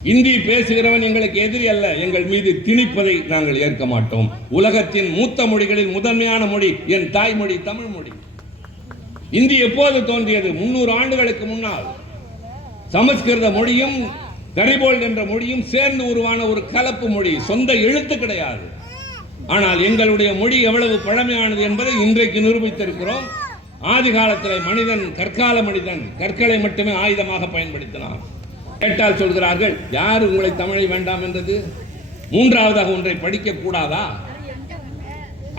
இந்தி பேசுகிறவன் எங்களுக்கு எதிரி அல்ல, எங்கள் மீது திணிப்பதை நாங்கள் ஏற்க மாட்டோம். உலகத்தின் மூத்த மொழிகளில் முதன்மையான மொழி என் தாய்மொழி தமிழ் மொழி. இந்தி எப்போது தோன்றியது? 300 ஆண்டுகளுக்கு முன்னால். சமஸ்கிருத மொழியும் கரிபோல் என்ற மொழியும் சேர்ந்து உருவான ஒரு கலப்பு மொழி, சொந்த எழுத்து கிடையாது. ஆனால் எங்களுடைய மொழி எவ்வளவு பழமையானது என்பதை இன்றைக்கு நிரூபித்திருக்கிறோம். ஆதி காலத்தில் மனிதன், கற்கால மனிதன் கற்களை மட்டுமே ஆயுதமாக பயன்படுத்தினான். கேட்டால் சொல்கிறார்கள், யார் உங்களை தமிழை வேண்டாம் என்றது? மூன்றாவதாக ஒன்றை படிக்க கூடாதா?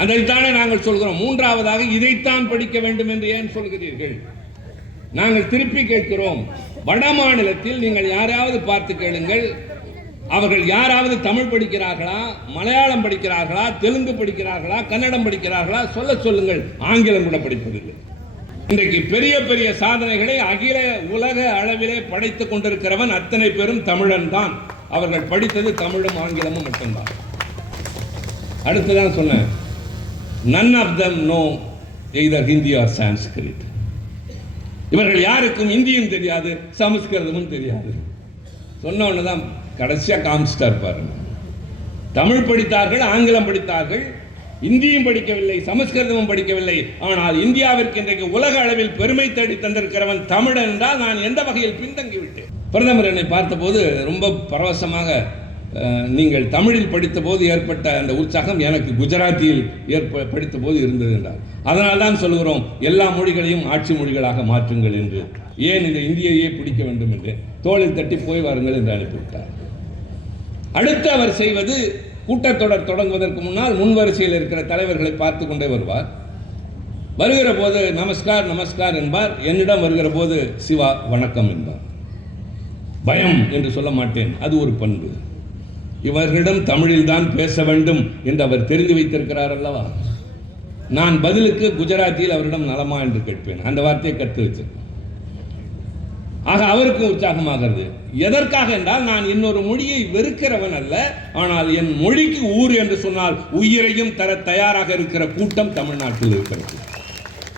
அதைத்தானே நாங்கள் சொல்கிறோம். மூன்றாவதாக இதைத்தான் படிக்க வேண்டும் என்று ஏன் சொல்கிறீர்கள்? நாங்கள் திருப்பி கேட்கிறோம். வட மாநிலத்தில் நீங்கள் யாராவது பார்த்து கேளுங்கள், அவர்கள் யாராவது தமிழ் படிக்கிறார்களா, மலையாளம் படிக்கிறார்களா, தெலுங்கு படிக்கிறார்களா, கன்னடம் படிக்கிறார்களா? சொல்லுங்கள். ஆங்கிலம் கூட படிப்பதில்லை. இன்றைக்கு பெரிய பெரிய சாதனைகளை அகில உலக அளவிலே படைத்துக் கொண்டிருக்கிறவன் அத்தனை பேரும் தமிழன் தான். அவர்கள் படித்தது தமிழும் ஆங்கிலமும் மட்டும்தான். அடுத்துதான் சொன்னேன், none of them know either Hindi or Sanskrit. இவர்கள் யாருக்கும் இந்தியும் தெரியாது, சமஸ்கிருதமும் தெரியாது. சொன்ன ஒண்ணுதான் கடைசியா காமிச்சிட்டார் பாருங்க. தமிழ் படித்தார்கள், ஆங்கிலம் படித்தார்கள், இந்தியும் படிக்கவில்லை, சமஸ்கிருதமும் படிக்கவில்லை. ஆனால் இந்தியாவிற்கு இன்றைக்கு உலக அளவில் பெருமை தேடி தந்திருக்கிறவன் தமிழன் என்றால் நான் எந்த வகையில் பின்தங்கிவிட்டேன்? பிரதமர் என்னை பார்த்தபோது ரொம்ப பரவசமாக, நீங்கள் தமிழில் படித்த போது ஏற்பட்ட அந்த உற்சாகம் எனக்கு குஜராத்தியில் படித்த போது இருந்தது என்றார். அதனால் தான் சொல்கிறோம், எல்லா மொழிகளையும் ஆட்சி மொழிகளாக மாற்றுங்கள் என்று. ஏன் இந்த இந்தியையே பிடிக்க வேண்டும் என்று தோளில் தட்டி போய் வாருங்கள் என்று அனுப்பிவிட்டார். அடுத்து அவர் செய்வது, கூட்டத்தொடர் தொடங்குவதற்கு முன்னால் முன்வரிசையில் இருக்கிற தலைவர்களை பார்த்து கொண்டே வருவார். வருகிற போது நமஸ்கார் நமஸ்கார் என்பார். என்னிடம் வருகிற போது சிவா வணக்கம் என்பார். பயம் என்று சொல்ல மாட்டேன், அது ஒரு பண்பு. இவர்களிடம் தமிழில் தான் பேச வேண்டும் என்று அவர் தெரிந்து வைத்திருக்கிறார் அல்லவா. நான் பதிலுக்கு குஜராத்தியில் அவரிடம் நலமா என்று கேட்பேன். அந்த வார்த்தையை கற்று வச்சிருக்கேன். ஆக அவருக்கும் உற்சாகமாகிறது. எதற்காக என்றால், நான் இன்னொரு மொழியை வெறுக்கிறவன் அல்ல, ஆனால் என் மொழிக்கு ஊர் என்று சொன்னால் உயிரையும் தர தயாராக இருக்கிற கூட்டம் தமிழ்நாட்டில் இருக்கிறது.